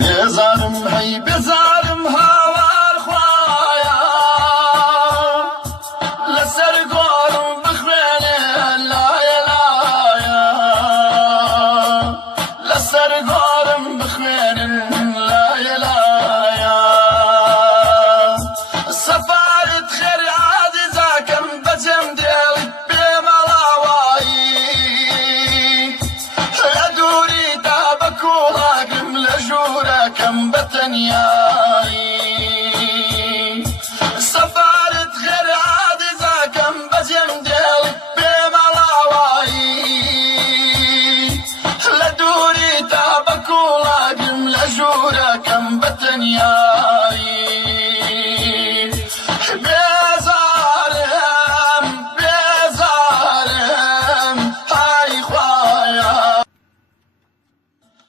بێزارم هەی بێزارم هاوار خوایە لەسەر گۆڕم بخوێنێ لایە لایە لەسەر گۆڕم بخوێنن لایە لایە سەفارت خێری عازیزاکەم بەجێم دێڵی بێمەڵاوایی لە دووری تا بە کوڵاکم لە ژوورەکەم بەتەنیا